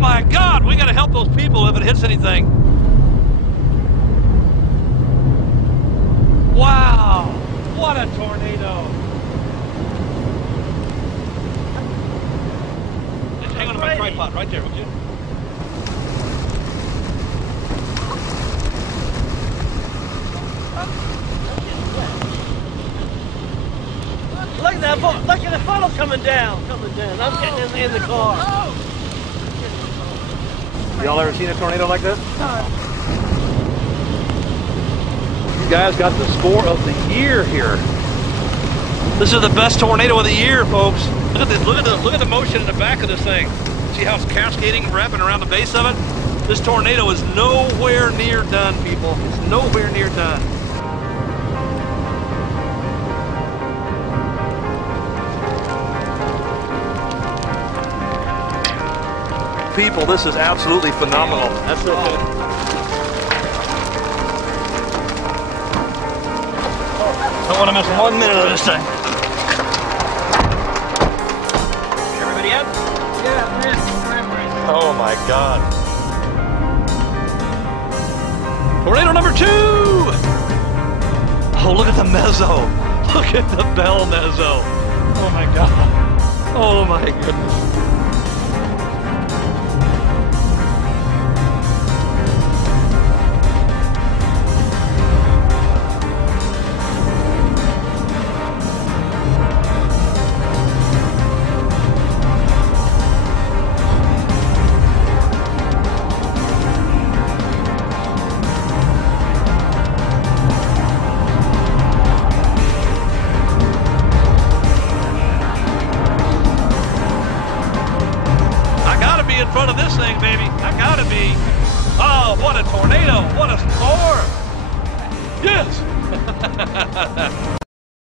my God, we gotta help those people if it hits anything. Wow, what a tornado. Just hang on to my tripod right there, would you? Look at that! Look at the funnel coming down! I'm getting in the car. Y'all ever seen a tornado like this? You guys got the score of the year here. This is the best tornado of the year, folks. Look at this! Look at the motion in the back of this thing. See how it's cascading, wrapping around the base of it? This tornado is nowhere near done, people. It's nowhere near done. People, this is absolutely phenomenal. That's so good. Don't want to miss 1 minute of this thing. Everybody up? Yeah, man. Oh my God. Tornado number 2! Oh, look at the mezzo. Look at the bell mezzo. Oh my God. Oh my goodness. In front of this thing, baby. I gotta be. Oh, what a tornado. What a storm. Yes.